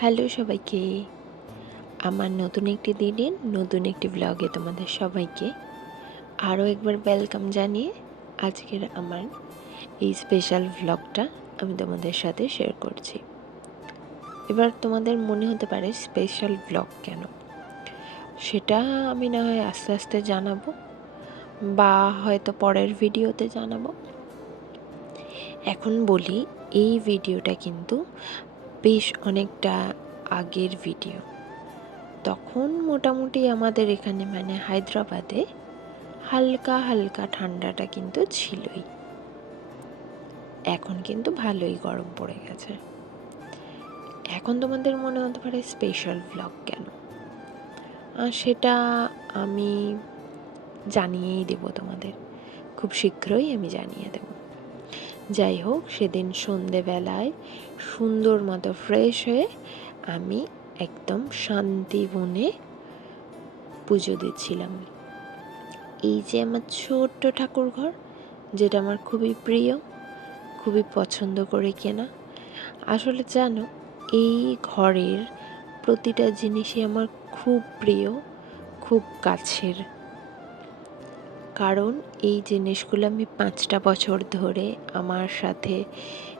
Hello সবাইকে, আমার নতুন একটি দিনের নতুন একটি ব্লগে তোমাদের সবাইকে আরও একবার ওয়েলকাম জানিয়ে আজকের আমার এই স্পেশাল ব্লগটা আমি তোমাদের সাথে শেয়ার করছি। এবার তোমাদের মনে হতে পারে স্পেশাল ব্লগ কেন, সেটা আমি না হয় আস্তে আস্তে জানাবো বা হয়তো পরের ভিডিওতে জানাবো। এখন বলি, এই ভিডিওটা কিন্তু বেশ অনেকটা আগের ভিডিও। তখন মোটামুটি আমাদের এখানে মানে হায়দ্রাবাদে হালকা হালকা ঠান্ডাটা কিন্তু ছিলই। এখন কিন্তু ভালোই গরম পড়ে গেছে। এখন তোমাদের মনে হতে পারে স্পেশাল ব্লগ কেন, আর সেটা আমি জানিয়েই দেব তোমাদের, খুব শীঘ্রই আমি জানিয়ে দেব। যাই হোক, সেদিন সন্ধেবেলায় সুন্দর মতো ফ্রেশ হয়ে আমি একদম শান্তি বনে পুজো দিচ্ছিলাম। এই যে আমার ছোট্ট ঠাকুর ঘর, যেটা আমার খুবই প্রিয়, খুবই পছন্দ করে কেনা। আসলে জানো, এই ঘরের প্রতিটা জিনিসই আমার খুব প্রিয়, খুব কাছের। কারণ এই জিনিসগুলো আমি 5টা বছর ধরে আমার সাথে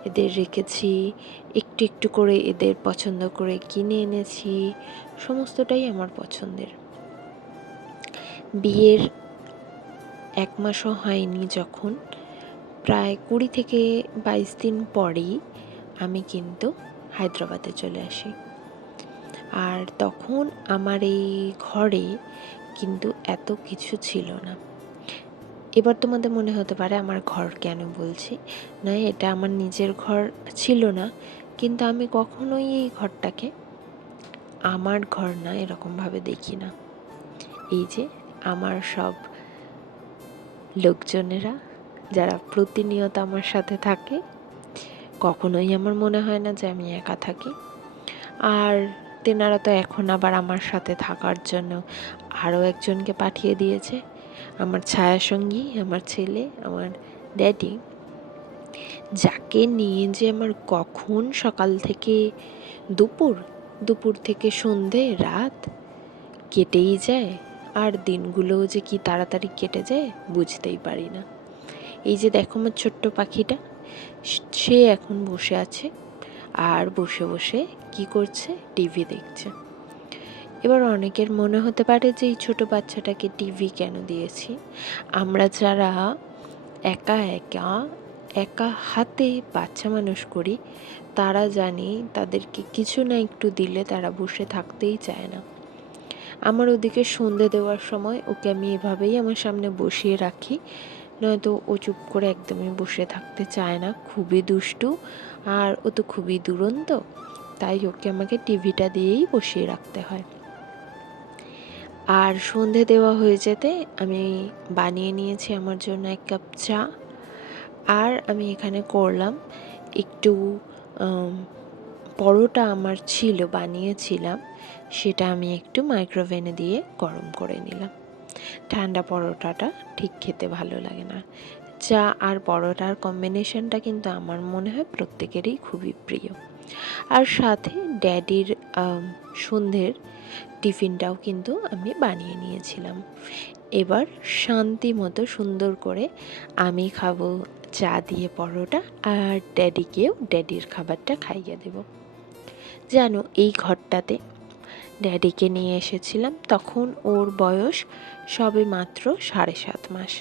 এদের রেখেছি, একটু একটু করে এদের পছন্দ করে কিনে এনেছি, সমস্তটাই আমার পছন্দের। বিয়ের 1 মাসও হয়নি যখন, প্রায় 20 থেকে 22 দিন পরেই আমি কিন্তু হায়দ্রাবাদে চলে আসি। আর তখন আমার এই ঘরে কিন্তু এত কিছু ছিল না। এবার তোমাদের মনে হতে পারে আমার ঘর কেন বলছি, না এটা আমার নিজের ঘর ছিল না, কিন্তু আমি কখনোই এই ঘরটাকে আমার ঘর না এরকমভাবে দেখি না। এই যে আমার সব লোকজনেরা যারা প্রতিনিয়ত আমার সাথে থাকে, কখনোই আমার মনে হয় না যে আমি একা থাকি। আর তেনারা তো এখন আবার আমার সাথে থাকার জন্য আরও একজনকে পাঠিয়ে দিয়েছে, আমার ছায়াসঙ্গী, আমার ছেলে, আমার ড্যাডি, যাকে নিয়ে যে আমার কখন সকাল থেকে দুপুর, দুপুর থেকে সন্ধে, রাত কেটেই যায়। আর দিনগুলোও যে কি তাড়াতাড়ি কেটে যায় বুঝতেই পারি না। এই যে দেখো আমার ছোট্ট পাখিটা, সে এখন বসে আছে আর বসে বসে কি করছে, টিভি দেখছে। এবার অনেকের মনে হতে পারে যে এই ছোট বাচ্চাটাকে টিভি কেন দিয়েছি। আমরা যারা একা একা একা হাতে বাচ্চা মানুষ করি, তারা জানি তাদেরকে কিছু না একটু দিলে তারা বসে থাকতেই চায় না। আমার ওদিকে সন্ধে দেওয়ার সময় ওকে আমি এভাবেই আমার সামনে বসিয়ে রাখি, নয়তো ও চুপ করে একদমই বসে থাকতে চায় না, খুবই দুষ্টু। আর ও তো খুবই দুরন্ত, তাই ওকে আমাকে টিভিটা দিয়েই বসিয়ে রাখতে হয়। আর সন্ধে দেওয়া হয়ে যেতে আমি বানিয়ে নিয়েছি আমার জন্য 1 কাপ চা। আর আমি এখানে করলাম একটু পরোটা আমার ছিল, বানিয়েছিলাম, সেটা আমি একটু মাইক্রোওভেনে দিয়ে গরম করে নিলাম। ঠান্ডা পরোটাটা ঠিক খেতে ভালো লাগে না। চা আর পরোটার কম্বিনেশনটা কিন্তু আমার মনে হয় প্রত্যেকেরই খুবই প্রিয়। আর সাথে ড্যাডির সন্ধ্যের টিফিনটাও কিন্তু আমি বানিয়ে নিয়েছিলাম। এবার শান্তি মতো সুন্দর করে আমি খাবো চা দিয়ে পরোটা, আর ড্যাডিকেও ড্যাডির খাবারটা খাইয়ে দেব। জানো, এই ঘরটাতে ড্যাডিকে নিয়ে এসেছিলাম, তখন ওর বয়স সবে মাত্র 7.5 মাস।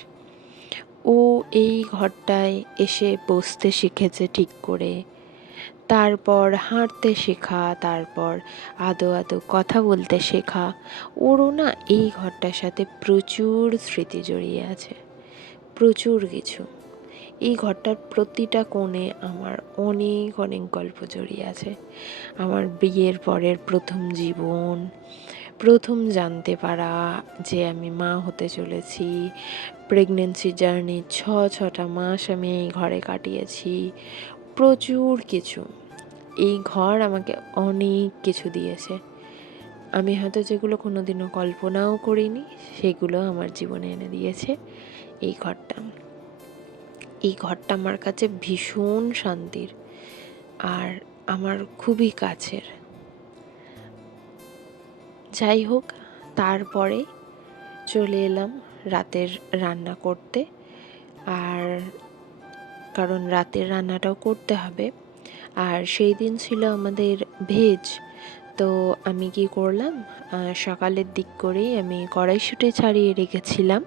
ও এই ঘরটায় এসে বসতে শিখেছে ঠিক করে, তারপর হাঁটতে শেখা, তারপর আদো আদো কথা বলতে শেখা। ওরও না এই ঘরটার সাথে প্রচুর স্মৃতি জড়িয়ে আছে, প্রচুর কিছু। এই ঘরটার প্রতিটা কোণে আমার অনেক অনেক গল্প জড়িয়ে আছে। আমার বিয়ের পরের প্রথম জীবন, প্রথম জানতে পারা যে আমি মা হতে চলেছি, প্রেগনেন্সি জার্নি, 6টা মাস আমি এই ঘরে কাটিয়েছি, প্রচুর কিছু। এই ঘর আমাকে অনেক কিছু দিয়েছে। আমি হয়তো যেগুলো কোনোদিনও কল্পনাও করিনি, সেগুলো আমার জীবনে এনে দিয়েছে এই ঘরটা। এই ঘরটা আমার কাছে ভীষণ শান্তির আর আমার খুবই কাছের। যাই হোক, তারপরে চলে এলাম রাতের রান্না করতে। আর কারণ রাতের রান্নাটাও করতে হবে, আর সেই দিন ছিল আমাদের ভেজ। তো আমি কি করলাম, সকালের দিক করেই আমি কড়াইশুঁটি ছাড়িয়ে রেখেছিলাম।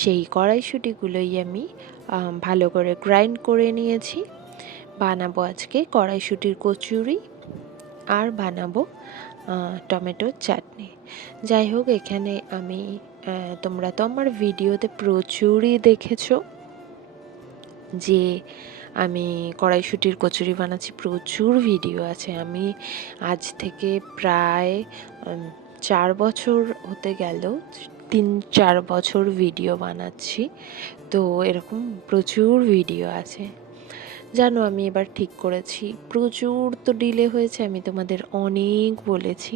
সেই কড়াইশুঁটিগুলোই আমি ভালো করে গ্রাইন্ড করে নিয়েছি। বানাবো আজকে কড়াইশুঁটির কচুরি, আর বানাবো টমেটোর চাটনি। যাই হোক, এখানে আমি তোমরা তো আমার ভিডিওতে প্রচুরই দেখেছো যে আমি কড়াইশুঁটির কচুরি বানাচ্ছি, প্রচুর ভিডিও আছে। আমি আজ থেকে প্রায় 4 বছর হতে গেল, 3-4 বছর ভিডিও বানাচ্ছি। তো এরকম প্রচুর ভিডিও আছে। জানো, আমি এবার ঠিক করেছি, প্রচুর তো ডিলে হয়েছে, আমি তোমাদের অনেক বলেছি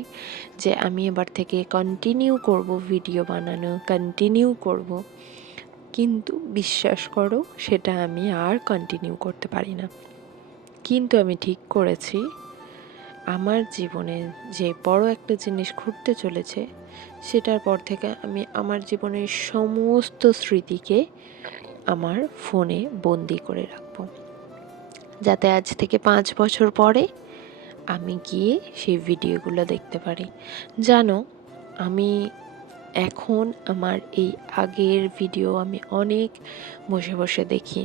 যে আমি এবার থেকে কন্টিনিউ করব ভিডিও বানানো, কন্টিনিউ করব, কিন্তু বিশ্বাস করো সেটা আমি আর কন্টিনিউ করতে পারি না। কিন্তু আমি ঠিক করেছি, আমার জীবনে যে বড় একটা জিনিস ঘটতে চলেছে, সেটার পর থেকে আমি আমার জীবনের সমস্ত স্মৃতিকে আমার ফোনে বন্দি করে রাখবো, যাতে আজ থেকে 5 বছর পরে আমি গিয়ে সেই ভিডিওগুলো দেখতে পারি। জানো, আমি এখন আমার এই আগের ভিডিও আমি অনেক বসে বসে দেখি,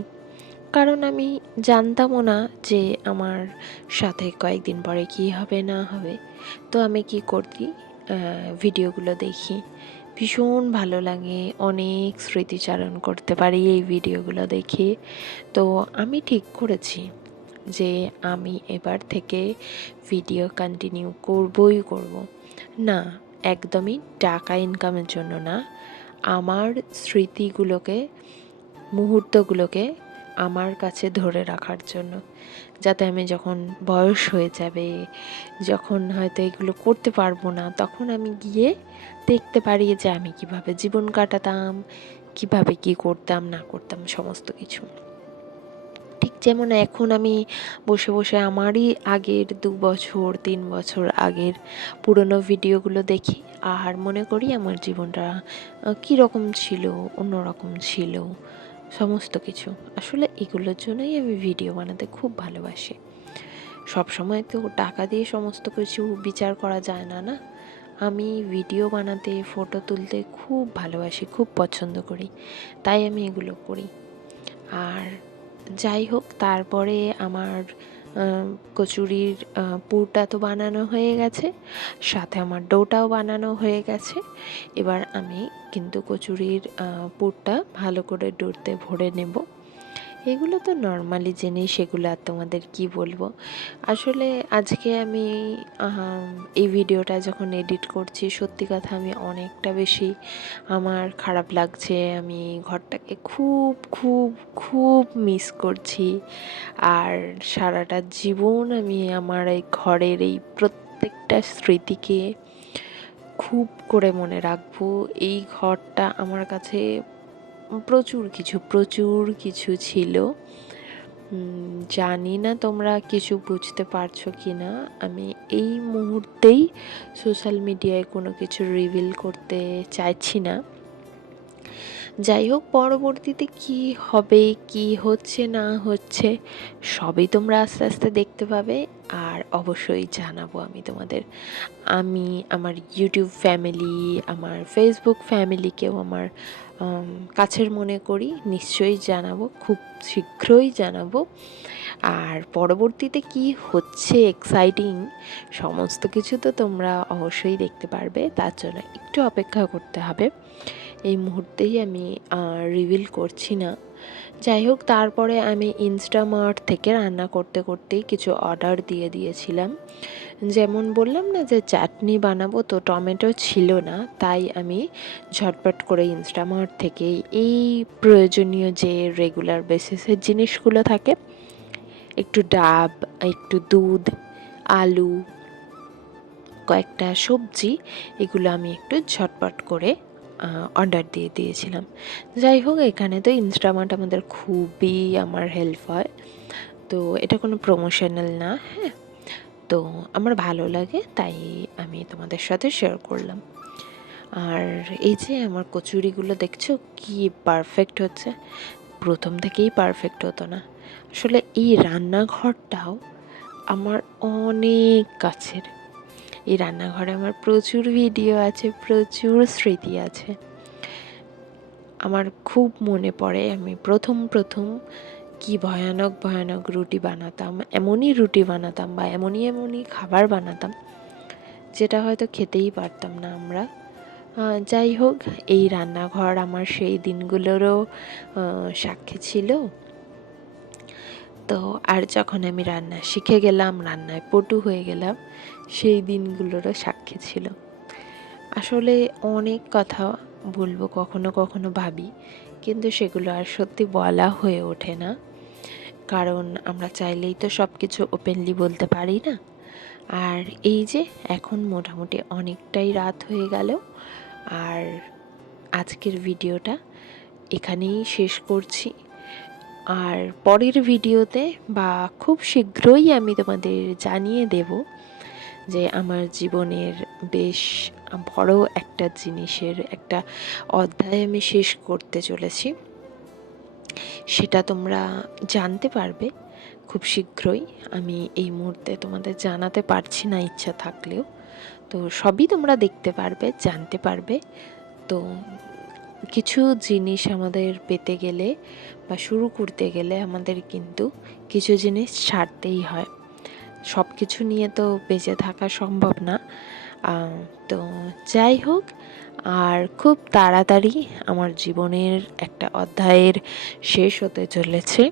কারণ আমি জানতামও না যে আমার সাথে কয়েকদিন পরে কী হবে না হবে। তো আমি কি করছি, ভিডিওগুলো দেখি, ভীষণ ভালো লাগে, অনেক স্মৃতিচারণ করতে পারি এই ভিডিওগুলো দেখে। তো আমি ঠিক করেছি যে আমি এবার থেকে ভিডিও কন্টিনিউ করবই করব। না, একদমই টাকা ইনকামের জন্য না, আমার স্মৃতিগুলোকে, মুহূর্তগুলোকে আমার কাছে ধরে রাখার জন্য, যাতে আমি যখন বয়স হয়ে যাবে, যখন হয়তো এগুলো করতে পারবো না, তখন আমি গিয়ে দেখতে পারি যে আমি কিভাবে জীবন কাটাতাম, কিভাবে কি করতাম না করতাম সমস্ত কিছু। ঠিক যেমন এখন আমি বসে বসে আমারই আগের 2 বছর 3 বছর আগের পুরনো ভিডিওগুলো দেখি, আর মনে করি আমার জীবনটা কীরকম ছিল, অন্যরকম ছিল সমস্ত কিছু। আসলে এগুলোর জন্যই আমি ভিডিও বানাতে খুব ভালোবাসি। সবসময় তো টাকা দিয়ে সমস্ত কিছু বিচার করা যায় না, না। আমি ভিডিও বানাতে, ফটো তুলতে খুব ভালোবাসি, খুব পছন্দ করি, তাই আমি এগুলো করি। আর যাই হোক, তারপরে আমার কচুরির পুরটা তো বানানো হয়ে গেছে, সাথে আমার ডোটাও বানানো হয়ে গেছে। এবার আমি কিন্তু কচুরির পুরটা ভালো করে ডোতে ভরে নেব। এগুলো তো নর্মালি জিনিস, এগুলো আর তোমাদের কি বলবো। আসলে আজকে আমি এই ভিডিওটা যখন এডিট করছি, সত্যি কথা আমি অনেকটা বেশি আমার খারাপ লাগছে। আমি ঘরটাকে খুব খুব খুব মিস করছি, আর সারাটা জীবন আমি আমার এই ঘরের এই প্রত্যেকটা স্মৃতিকে খুব করে মনে রাখবো। এই ঘরটা আমার কাছে প্রচুর কিছু ছিল। জানি না তোমরা কিছু বুঝতে পারছো কি না। আমি এই মুহূর্তেই সোশ্যাল মিডিয়ায় কোনো কিছু রিভিল করতে চাইছি না। যাই হোক, পরবর্তীতে কি হবে, কি হচ্ছে না হচ্ছে, সবই তোমরা আস্তে আস্তে দেখতে পাবে, আর অবশ্যই জানাবো আমি তোমাদের। আমি আমার ইউটিউব ফ্যামিলি, আমার ফেসবুক ফ্যামিলিকেও আমার কাছের মনে করি, নিশ্চয়ই জানাবো, খুব শীঘ্রই জানাবো। আর পরবর্তীতে কি হচ্ছে এক্সাইটিং সমস্ত কিছু তো তোমরা অবশ্যই দেখতে পারবে, তার জন্য একটু অপেক্ষা করতে হবে। এই মুহূর্তেই আমি রিভিল করছি না। যাই হোক, তারপরে আমি ইনস্টামার্ট থেকে রান্না করতে করতেই কিছু অর্ডার দিয়ে দিয়েছিলাম। যেমন বললাম না যে চাটনি বানাবো, তো টমেটো ছিল না, তাই আমি ঝটপট করে ইনস্টামার্ট থেকে এই প্রয়োজনীয় যে রেগুলার বেসিসের জিনিসগুলো থাকে, একটু ডাব, একটু দুধ, আলু, কয়েকটা সবজি, এগুলো আমি একটু ঝটপট করে অর্ডার দিয়ে দিয়েছিলাম। যাই হোক, এখানে তো ইনস্টামার্ট আমাদের খুবই আমার হেল্প হয়, তো এটা কোনো প্রমোশনাল না। হ্যাঁ, তো আমার ভালো লাগে, তাই আমি তোমাদের সাথে শেয়ার করলাম। আর এই যে আমার কচুরিগুলো দেখছো কি পারফেক্ট হচ্ছে, প্রথম থেকেই পারফেক্ট হতো না। আসলে এই রান্নাঘরটাও আমার অনেক কাছের। এই রান্নাঘরে আমার প্রচুর ভিডিও আছে, প্রচুর স্মৃতি আছে। আমার খুব মনে পড়ে আমি প্রথম প্রথম কি ভয়ানক ভয়ানক রুটি বানাতাম, এমনই রুটি বানাতাম বা এমনই এমনই খাবার বানাতাম যেটা হয়তো খেতেই পারতাম না আমরা। যাই হোক, এই রান্নাঘর আমার সেই দিনগুলোরও সাক্ষী ছিল। তো আর যখন আমি রান্না শিখে গেলাম, রান্নায় পটু হয়ে গেলাম, সেই দিনগুলোরও সাক্ষী ছিল। আসলে অনেক কথা বলবো, কখনো কখনো ভাবি, কিন্তু সেগুলো আর সত্যি বলা হয়ে ওঠে না, কারণ আমরা চাইলেই তো সব কিছু ওপেনলি বলতে পারি না। আর এই যে এখন মোটামুটি অনেকটাই রাত হয়ে গেল, আর আজকের ভিডিওটা এখানেই শেষ করছি। আর পরের ভিডিওতে বা খুব শীঘ্রই আমি তোমাদের জানিয়ে দেব যে আমার জীবনের বেশ বড় একটা জিনিসের একটা অধ্যায় আমি শেষ করতে চলেছি। সেটা তোমরা জানতে পারবে খুব শীঘ্রই। আমি এই মুহূর্তে তোমাদের জানাতে পারছি না ইচ্ছা থাকলেও, তো সবই তোমরা দেখতে পারবে, জানতে পারবে। তো কিছু জিনিস আমাদের পেতে গেলে বা শুরু করতে গেলে আমাদের কিন্তু কিছু জিনিস ছাড়তেই হয়। সব কিছু নিয়ে তো বেঁচে থাকা সম্ভব না। তো যাই হোক, আর খুব তাড়াতাড়ি আমার জীবনের একটা অধ্যায়ের শেষ হতে চলেছে।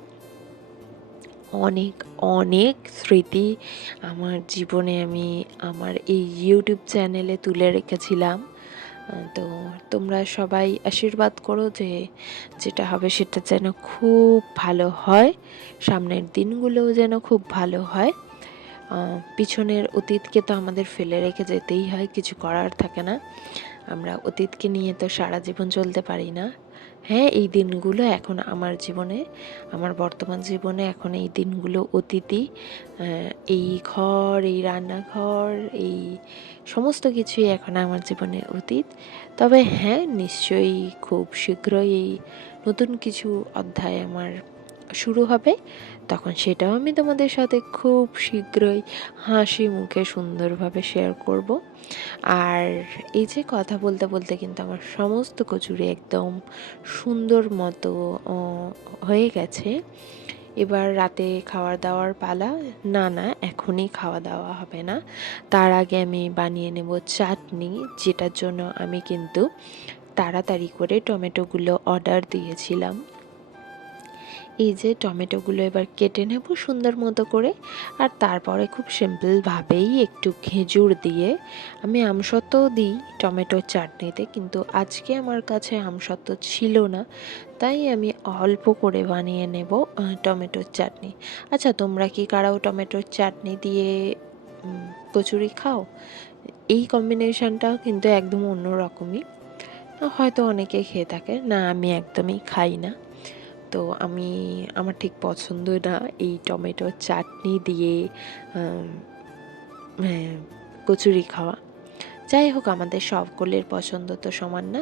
অনেক অনেক স্মৃতি আমার জীবনে আমি আমার এই ইউটিউব চ্যানেলে তুলে রেখেছিলাম। তো তোমরা সবাই আশীর্বাদ করো যে যেটা হবে সেটা যেন খুব ভালো হয়, সামনের দিনগুলোও যেন খুব ভালো হয়। পিছনের অতীতকে তো আমাদের ফেলে রেখে যেতেই হয়, কিছু করার থাকে না। আমরা অতীতকে নিয়ে তো সারা জীবন চলতে পারি না। হ্যাঁ, এই দিনগুলো এখন আমার জীবনে, আমার বর্তমান জীবনে এখন এই দিনগুলো অতীতই। এই ঘর, এই রান্নাঘর, এই সমস্ত কিছুই এখন আমার জীবনে অতীত। তবে হ্যাঁ, নিশ্চয়ই খুব শীঘ্রই এই নতুন কিছু অধ্যায় আমার শুরু হবে, তখন সেটাও আমি তোমাদের সাথে খুব শীঘ্রই হাসি মুখে সুন্দরভাবে শেয়ার করব। আর এই যে কথা বলতে বলতে কিন্তু আমার সমস্ত কচুরি একদম সুন্দর মতো হয়ে গেছে। এবার রাতে খাওয়ার দাওয়ার পালা। না না, এখনই খাওয়া দাওয়া হবে না, তার আগে আমি বানিয়ে নেব চাটনি, যেটার জন্য আমি কিন্তু তাড়াতাড়ি করে টমেটোগুলো অর্ডার দিয়েছিলাম। এই যে টমেটোগুলো এবার কেটে নেব সুন্দর মতো করে, আর তারপরে খুব সিম্পলভাবেই একটু খেজুর দিয়ে, আমি আমসত্ত্বও দিই টমেটোর চাটনিতে, কিন্তু আজকে আমার কাছে আমসত্ত্ব ছিল না, তাই আমি অল্প করে বানিয়ে নেব টমেটোর চাটনি। আচ্ছা, তোমরা কি কারাও টমেটোর চাটনি দিয়ে কচুরি খাও? এই কম্বিনেশনটাও কিন্তু একদম অন্যরকমই, হয়তো অনেকে খেয়ে থাকে, না আমি একদমই খাই না। তো আমার ঠিক পছন্দ না এই টমেটোর চাটনি দিয়ে কচুরি খাওয়া। যাই হোক, আমাদের সকলের পছন্দ তো সমান না,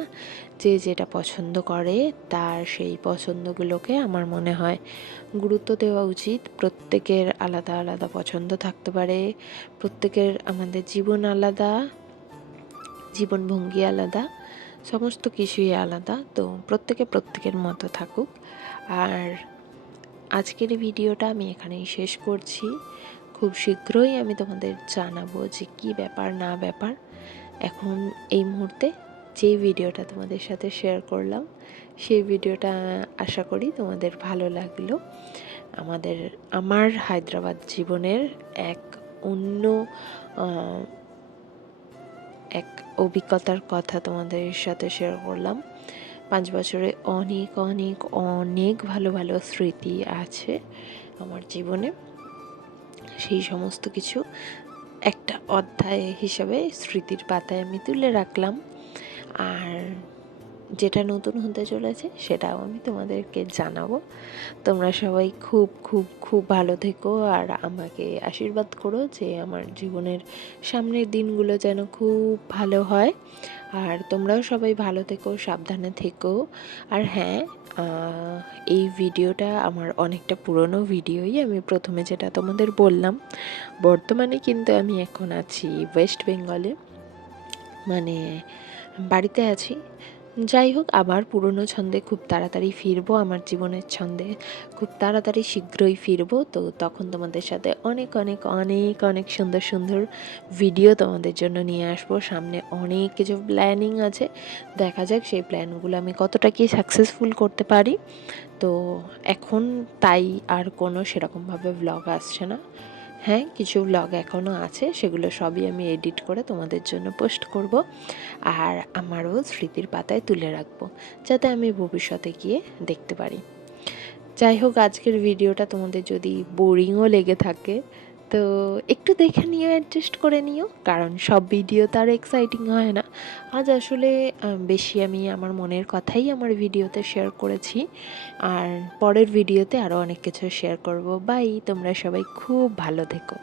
যে যেটা পছন্দ করে তার সেই পছন্দগুলোকে আমার মনে হয় গুরুত্ব দেওয়া উচিত। প্রত্যেকের আলাদা আলাদা পছন্দ থাকতে পারে, প্রত্যেকের, আমাদের জীবন আলাদা, জীবনভঙ্গি আলাদা, সমস্ত কিছুই আলাদা। তো প্রত্যেকে প্রত্যেকের মতো থাকুক। আর আজকের ভিডিওটা আমি এখানেই শেষ করছি। খুব শীঘ্রই আমি তোমাদের জানাবো যে কি ব্যাপার না ব্যাপার। এখন এই মুহূর্তে যে ভিডিওটা তোমাদের সাথে শেয়ার করলাম, সেই ভিডিওটা আশা করি তোমাদের ভালো লাগলো। আমার হায়দ্রাবাদ জীবনের এক অন্য এক অভিজ্ঞতার কথা তোমাদের সাথে শেয়ার করলাম। 5 বছরে অনেক অনেক অনেক ভালো ভালো স্মৃতি আছে আমার জীবনে, সেই সমস্ত কিছু একটা অধ্যায় হিসাবে স্মৃতির পাতায় আমি তুলে রাখলাম। আর যেটা নতুন হতে চলেছে সেটাও আমি তোমাদেরকে জানাবো। তোমরা সবাই খুব খুব খুব ভালো থেকো আর আমাকে আশীর্বাদ করো যে আমার জীবনের সামনের দিনগুলো যেন খুব ভালো হয়। আর তোমরাও সবাই ভালো থেকো, সাবধানে থেকো। আর হ্যাঁ, এই ভিডিওটা আমার অনেকটা পুরনো ভিডিওই। আমি প্রথমে যেটা তোমাদের বললাম, বর্তমানে কিন্তু আমি এখন আছি ওয়েস্ট বেঙ্গলে, মানে বাড়িতে আছি। যাই হোক, আবার পুরনো ছন্দে খুব তাড়াতাড়ি ফিরবো, আমার জীবনের ছন্দে খুব তাড়াতাড়ি শীঘ্রই ফিরবো। তো তখন তোমাদের সাথে অনেক অনেক অনেক অনেক সুন্দর সুন্দর ভিডিও তোমাদের জন্য নিয়ে আসবো। সামনে অনেক কিছু প্ল্যানিং আছে, দেখা যাক সেই প্ল্যানগুলো আমি কতটা কি সাকসেসফুল করতে পারি। তো এখন তাই আর কোনো সেরকমভাবে ভ্লগ আসছে না। হ্যাঁ, কিছু ভ্লগ এখনও আছে, সেগুলো সবই আমি এডিট করে তোমাদের জন্য পোস্ট করব। আর আমারও স্মৃতির পাতায় তুলে রাখবো, যাতে আমি ভবিষ্যতে গিয়ে দেখতে পারি। যাই হোক, আজকের ভিডিওটা তোমাদের যদি বোরিংও লেগে থাকে তো একটু দেখে নিও, অ্যাডজাস্ট করে নিও, কারণ সব ভিডিও তার এক্সাইটিং হয় না। আজ আসলে বেশি আমি আমার মনের কথাই আমার ভিডিওতে শেয়ার করেছি, আর পরের ভিডিওতে আরও অনেক কিছু শেয়ার করব। বাই, তোমরা সবাই খুব ভালো থেকো।